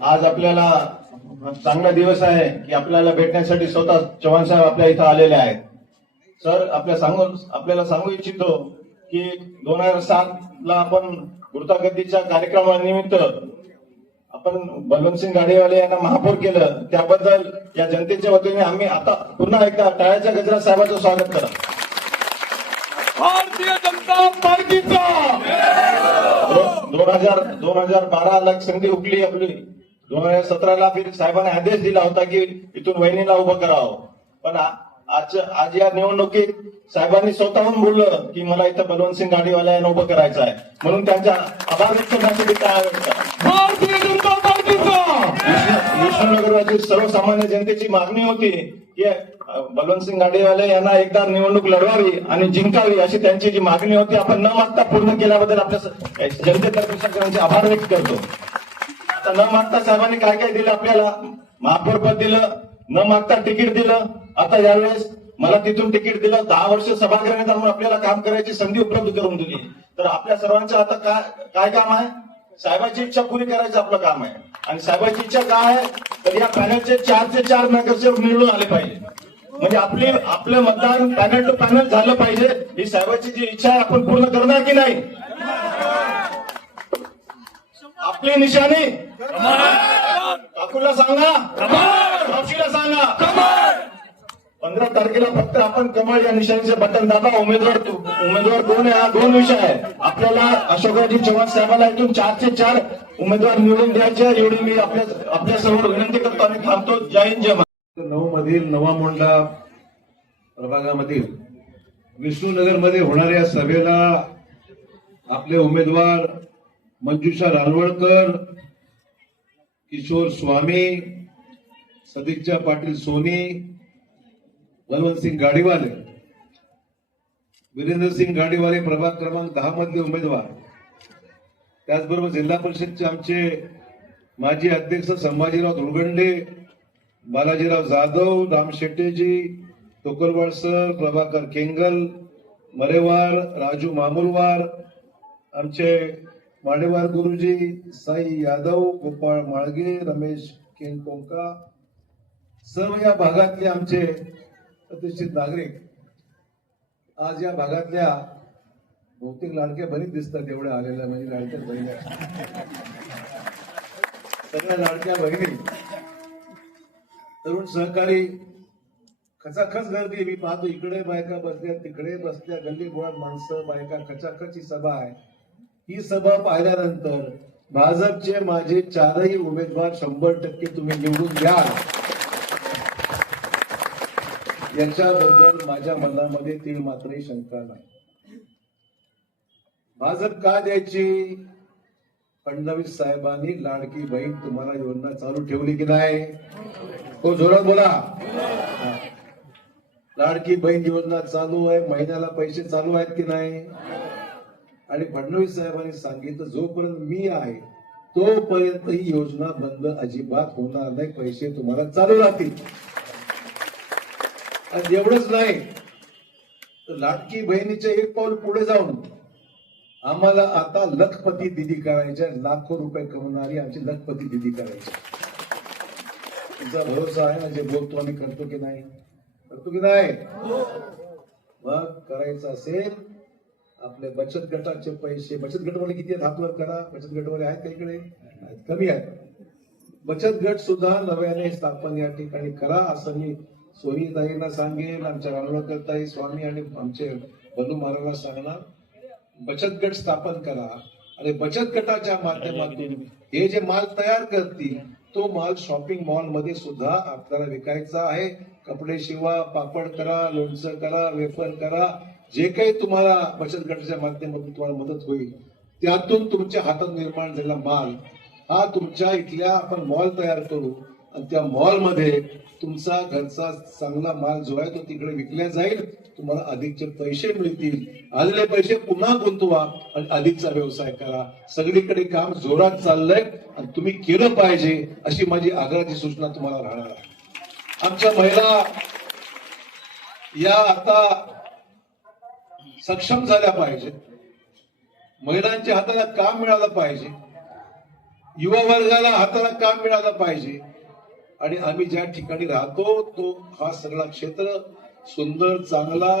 आज आपल्याला चांगला दिवस आहे की आपल्याला भेटण्यासाठी स्वतः चव्हाण साहेब आपल्या इथं आलेले आहेत. सर आपल्याला सांगू इच्छितो की 2007 ला आपण गुरुतागद्दीच्या कार्यक्रमानिमित्त आपण बलवंतसिंग गाडेवाले यांना महापौर केलं. त्याबद्दल या जनतेच्या वतीने आम्ही आता पुन्हा एकदा टाळ्याच्या गजरात साहेबांचं स्वागत करा. भारतीय जनता पार्टीचा 2012 ला संधी हुकली आपली. 2017 ला फिर साहेबांनी आदेश दिला होता की इथून वहिनीला उभं करावं. पण आज या निवडणुकीत साहेबांनी स्वतःहून बोललं की मला इथं बलवंतसिंग गाडीवाला यांना उभं करायचं आहे. म्हणून त्यांच्या आभार व्यक्त करण्यासाठी टाळ्या व्यक्त करा. भारतीय जनता पार्टीचा विष्णुनगरमधील सर्वसामान्य जनतेची मागणी होती की बलवंतसिंग गाडीवाले यांना एकदा निवडणूक लढवावी आणि जिंकावी अशी त्यांची जी मागणी होती आपण न मागता पूर्ण केल्याबद्दल आपल्या जनतेतर्फे सगळ्यांचे आभार व्यक्त करतो. आता न मागता साहेबांनी काय काय दिलं आपल्याला. महापौर पद दिलं, न मागता तिकीट दिलं. आता यावेळेस मला तिथून तिकीट दिलं. 10 वर्ष सभागृहात आणून आपल्याला काम करायची संधी उपलब्ध करून दिली. तर आपल्या सर्वांचं आता काय काम आहे. साहेबांची इच्छा पुरी करायचं आपलं काम आहे. आणि साहेबांची इच्छा काय आहे तर या पॅनलचे 4चे 4 नगरसेवक निवडून आले पाहिजे. म्हणजे आपलं मतदान पॅनल टू पॅनल झालं पाहिजे. ही साहेबांची जी इच्छा आहे आपण पूर्ण करणार की नाही. आपली निशाणी काकूला सांगा, मावशीला सांगा. 15 तारखेला फक्त आपण कमळ या निशाणीचे बटन दाबा. उमेदवार कोण आहे हा 2 विषय आहे. आपल्याला अशोकरावजी चव्हाण साहेबांना इथून 4चे 4 उमेदवार निवडून द्यायचे एवढी मी आपल्या समोर विनंती करतो आणि थांबतो. जय हिंद जय महाराष्ट्र. 9 मधील नवा मोंढा प्रभागामधील विष्णुनगरमध्ये होणाऱ्या सभेला आपले उमेदवार मंजुषा रानवळकर, किशोर स्वामी, सदिच्छा पाटील सोनी, बलवंतसिंग गाडीवाले, वीरेंद्रसिंग गाडीवाले प्रभाग क्रमांक 10 मधले उमेदवार. त्याचबरोबर जिल्हा परिषदचे आमचे माजी अध्यक्ष संभाजीराव धुळगंडे, बालाजीराव जाधव, राम शेट्टेजी, टोकरवाड सर, प्रभाकर केंगल, मरेवार, राजू मामुलवार, आमचे माडेवार गुरुजी, साई यादव, गोपाळ माळगे, रमेश केंकोंका, सर्व या भागातले आमचे प्रतिष्ठित नागरिक आज या भागातल्या बहुतेक लाडक्या बहिणी दिसतात. एवढ्या आलेल्या म्हणजे लाडक्या बहिणी, सगळ्या लाडक्या बहिणी, तरुण सहकारी, खचाखच गर्दी. मी पाहतो इकडे बायका बसल्या, तिकडे बसल्या, गल्ली गोळात माणसं, बायका, खचाखच ही सभा आहे. ही सभा पाहिल्यानंतर भाजपचे माझे 4ही उमेदवार 100% तुम्ही निवडून द्या याच्याबद्दल माझ्या मनामध्ये तीळ मात्रही शंका नाही. भाजप का द्यायची. फडणवीस साहेबांनी लाडकी बहीण तुम्हाला योजना चालू ठेवली की नाही. हो, जोरात बोला. लाडकी बहीण योजना चालू आहे. महिन्याला पैसे चालू आहेत की नाही. आणि फडणवीस साहेबांनी सांगितलं जोपर्यंत मी आहे तोपर्यंत ही योजना बंद अजिबात होणार नाही. पैसे तुम्हाला चालू राहतील. आणि एवढंच नाही तर लाडकी बहिणीचे एक पाऊल पुढे जाऊन आम्हाला आता लखपती दिदी करायच्या. लाखो रुपये कमवणारी आमची लखपती दिदी करायची. तुमचा भरोसा आहे ना. जे बोलतो आम्ही करतो की नाही. करतो की नाही. मग करायचं असेल आपले बचत गटाचे पैसे. बचत गटवाले किती आहेत हातवर करा. बचत गटवाले आहेत का इकडे. कमी आहेत. बचत गट सुद्धा नव्याने स्थापन या ठिकाणी करा असं मी सोनीताईंना सांगेन. आमच्या रानवळकर ताई, स्वामी आणि आमचे बंधू महाराजांना सांगणार. बचत गट स्थापन करा आणि बचत गटाच्या माध्यमातून हे जे माल तयार करतील तो माल शॉपिंग मॉल मध्ये सुद्धा आपल्याला विकायचा आहे. कपडे शिवा, पापड करा, लोणचं करा, वेफर करा. जे काही तुम्हाला बचत गटाच्या माध्यमातून तुम्हाला मदत होईल त्यातून तुमच्या हातात निर्माण झालेला माल हा तुमच्या इथल्या आपण मॉल तयार करू आणि त्या मॉलमध्ये तुमचा घरचा चांगला माल जो आहे तो तिकडे विकला जाईल. तुम्हाला अधिकचे पैसे मिळतील. आलेले पैसे पुन्हा गुंतवा आणि अधिकचा व्यवसाय करा. सगळीकडे काम जोरात चाललंय आणि तुम्ही केलं पाहिजे अशी माझी आग्रहाची सूचना तुम्हाला राहणार आहे. आमच्या महिला या आता सक्षम झाल्या पाहिजे. महिलांच्या हाताला काम मिळालं पाहिजे. युवा वर्गाला हाताला काम मिळालं पाहिजे आणि आम्ही ज्या ठिकाणी राहतो तो हा सगळा क्षेत्र सुंदर चांगला,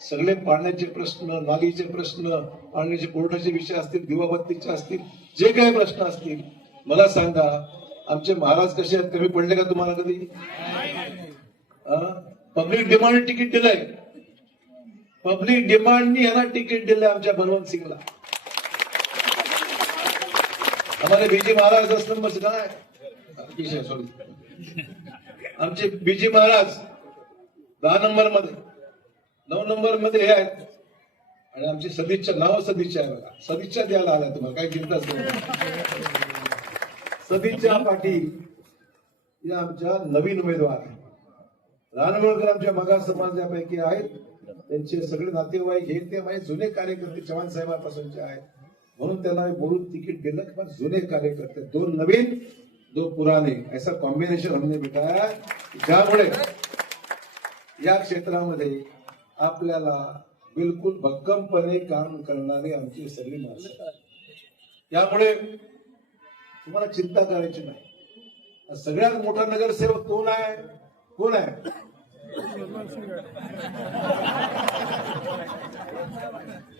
सगळे पाण्याचे प्रश्न, नालीचे प्रश्न, पाण्याचे पुरवठ्याचे विषय असतील, दिवाबत्तीचे असतील, जे काही प्रश्न असतील, मला सांगा आमचे महाराज कसे आहेत? कमी पडले का तुम्हाला कधी? पब्लिक डिमांड तिकीट दिलंय, पब्लिक डिमांडनी यांना तिकीट दिलंय आमच्या बलवंत सिंगला. हमारे बीजी महाराज 10 नंबर से काय सॉरी, आमचे बीजी महाराज 10 नंबर मध्ये, 9 नंबर मध्ये हे आहेत आणि आमची सदिच्छा, नाव सदिच्छा आहे बघा, सदिच्छा द्यायला आला तुम्हाला काही चिंताच नाही. सदिच्छा पाटील या आमच्या नवीन उमेदवार. रानवळकर आमच्या मागास समाजापैकी आहेत, त्यांचे सगळे नातेवाईक हे ते माझे जुने कार्यकर्ते चव्हाण साहेबांपासूनचे आहेत, म्हणून त्यांना बोलून तिकीट दिलं. पण जुने कार्यकर्ते, 2 नवीन 2 पुराने, ऐसा कॉम्बिनेशन हमने बिठाया, ज्यामुळे या क्षेत्रामध्ये आपल्याला बिलकुल भक्कमपणे काम करणारी आमची सगळी माणसं. त्यामुळे तुम्हाला चिंता करायची नाही. सगळ्यात मोठा नगरसेवक कोण आहे? कोण आहे?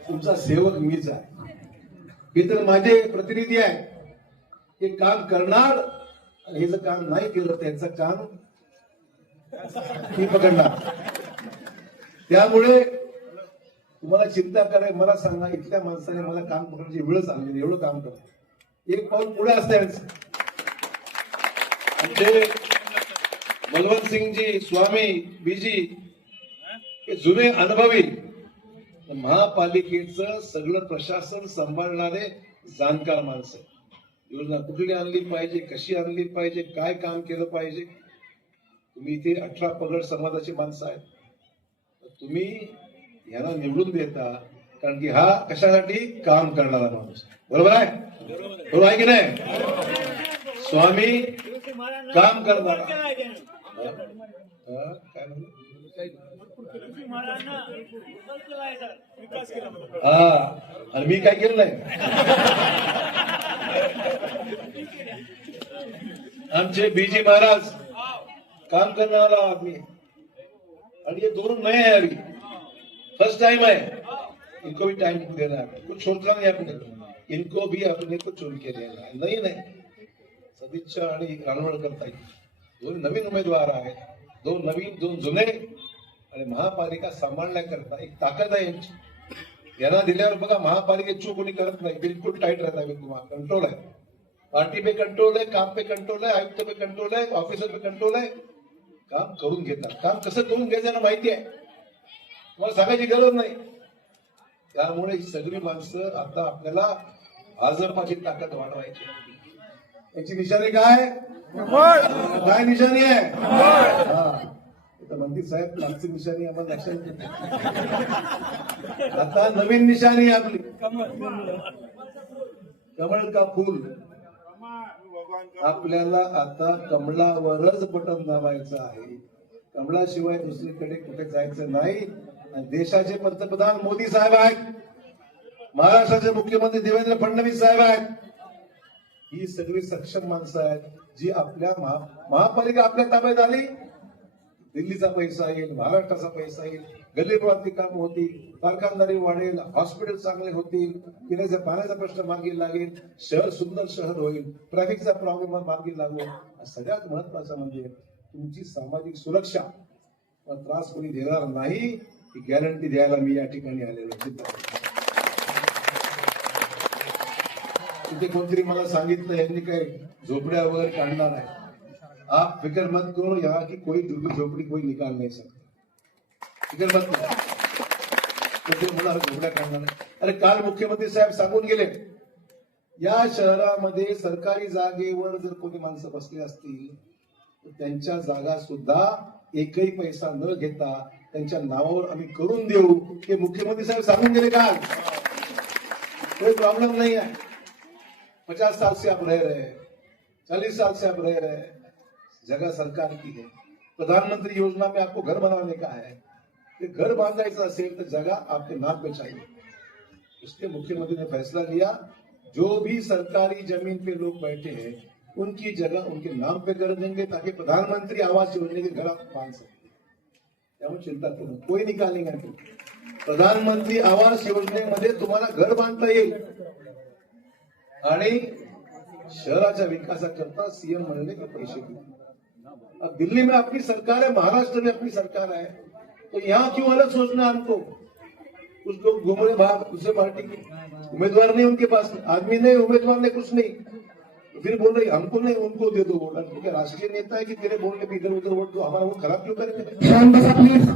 तुमचा सेवक मीच आहे. हे तर माझे प्रतिनिधी आहे, हे काम करणार आणि हे जर काम नाही केलं त्यांचं काम मी पकडणार. त्यामुळे तुम्हाला चिंता कराय, मला सांगा इथल्या माणसाने मला काम करण्याची वेळच आणली, एवढं काम करत एक पाऊल पुढे असते. आमचे बलवंत सिंगजी स्वामी बीजी हे जुने अनुभवी महापालिकेचं सगळं प्रशासन सांभाळणारे जाणकार माणसं. योजना कुठली आणली पाहिजे, कशी आणली पाहिजे, काय काम केलं पाहिजे. तुम्ही इथे 18 पगड समाजाची माणसं आहेत, तुम्ही यांना निवडून देता कारण की हा कशासाठी काम करणारा माणूस. बरोबर आहे? बरोबर आहे की नाही? स्वामी काम करणारा. काय म्हणलं? हा, आणि मी काय केलं नाही. आमचे बीजी महाराज काम करणारा आदमी, और ये दोनों नए हैं, अभी फर्स्ट टाइम है, इनको भी टाइम देना है, कुछ छोड़ना नहीं अपने, इनको भी अपने को चुन के देना है. नहीं सदिच्छा आणि रानवळकर ताई दोन नवीन उमेदवार आहेत, 2 नवीन 2 जुने, आणि महापालिका सांभाळण्याकरता एक ताकद आहे यांची. यांना दिल्यावर बघा महापालिकेत चूक कोणी करत नाही, बिलकुल टाइट रहता है, कंट्रोल है, पार्टी पे कंट्रोल है, काम पे कंट्रोल है, आयुक्त पे कंट्रोल है, ऑफिसर पे कंट्रोल है. काम करून घेतात. काम कसं करून घ्यायचं ना माहिती आहे, तुम्हाला सांगायची गरज नाही. त्यामुळे ही सगळी माणसं आता आपल्याला भाजपाची ताकद वाढवायची. याची निशाणी काय? काय निशाणी आहे? मंत्री साहेब आमची निशाणी आम्हाला लक्षात येते. आता नवीन निशाणी आपली कमळ का फूल. आपल्याला आता कमळावरच बटन दाबायचं आहे, कमळाशिवाय दुसरीकडे कुठे जायचं नाही. आणि देशाचे पंतप्रधान मोदी साहेब आहेत, महाराष्ट्राचे मुख्यमंत्री देवेंद्र फडणवीस साहेब आहेत. ही सगळी सक्षम माणसं आहेत जी आपल्या महापालिका आपल्या ताब्यात आली, दिल्लीचा पैसा येईल, महाराष्ट्राचा पैसा येईल, गल्लीबोळातली कामं होतील, कारखानदारी वाढेल, हॉस्पिटल चांगले होतील, पिण्याच्या पाण्याचा प्रश्न मार्गी लागेल, शहर सुंदर शहर होईल, ट्रॅफिकचा प्रॉब्लेम मार्गी लागेल. सगळ्यात महत्वाचं म्हणजे तुमची सामाजिक सुरक्षा, त्रास कोणी देणार नाही ही गॅरंटी द्यायला मी या ठिकाणी आलेलो. तिथे कोणतरी मला सांगितलं यांनी काय झोपड्या वगैरे काढणार आहे. आप फिक्र मत करो, यहाँ की कोई दुर्ग झोपड़ी कोई निकाल नहीं सकता, फिक्र मत करो. मला झोपड्या काढणार नाही. अरे काल मुख्यमंत्री साहेब सांगून गेले, या शहरामध्ये सरकारी जागेवर जर कोणी माणसं बसली असतील तर त्यांच्या जागा सुद्धा एकही पैसा न घेता त्यांच्या नावावर आम्ही करून देऊ, हे मुख्यमंत्री साहेब सांगून गेले काल. कोई प्रॉब्लम नहीं है. 50 साल से आप रह रहे हैं, 40 साल से आप रह रहे हैं, जगह सरकार की है. प्रधानमंत्री योजना में आपको घर बनाने का है, ये घर बांधायचं असेल तर जगह आपके नाम पे चाहिए. इसलिए मुख्यमंत्री ने फैसला लिया जो भी सरकारी जमीन पे लोग बैठे हैं उनकी जगह उनके नाम पे कर देंगे ताकि प्रधानमंत्री आवास योजना के घर आप बांध सकते, त्यामुळे चिंता करू नका. कोई निकालेगा नहीं. प्रधानमंत्री आवास योजनेमध्ये तुम्हाला घर बांधता येईल आणि शहराच्या विकासाकरता सीएम म्हणाले की पैसे देऊ. अब दिल्ली में अपनी सरकार है, महाराष्ट्र में अपनी सरकार है, तो यहाँ क्यों अलग सोचना हमको. कुछ लोग घूम रहे बाहर, दूसरे पार्टी के उम्मीदवार नहीं, उनके पास आदमी नहीं, उम्मीदवार ने कुछ नहीं, तो फिर बोल रहे हमको नहीं उनको दे दो वोट. क्योंकि राष्ट्रीय नेता है कि तेरे बोलने पे इधर उधर वोट दो, हमारा वोट खराब क्यों करेंगे. शांत बसा प्लीज.